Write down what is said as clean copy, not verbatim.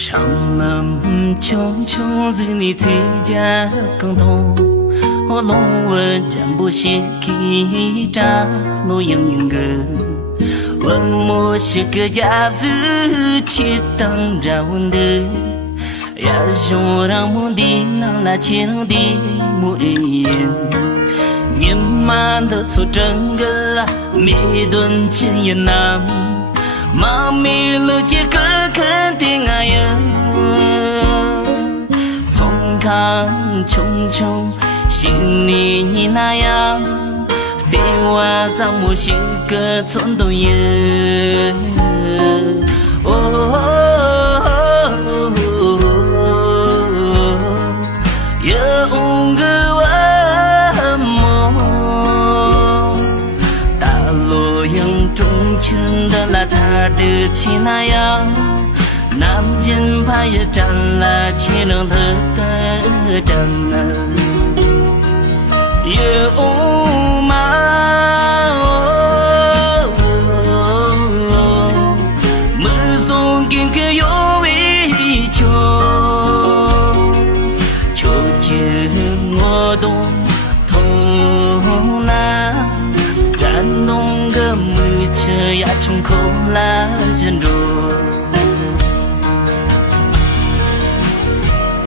上门匆匆日你最佳更痛，我龙文将不写给扎诺样样个，我莫写个鸭子去当着问的，要说让我的那来前的木言，年满的错整个啦，每顿钱也难。妈咪了这个肯定爱呀，从看匆匆，心里你那样，在晚上我心个冲动耶。有个晚梦，大洛阳中情的那他的亲那样，南京怕也占了气能他的占了，有吗？没送给个有为求，求见我懂痛难，战动个。车呀，冲口啦人多。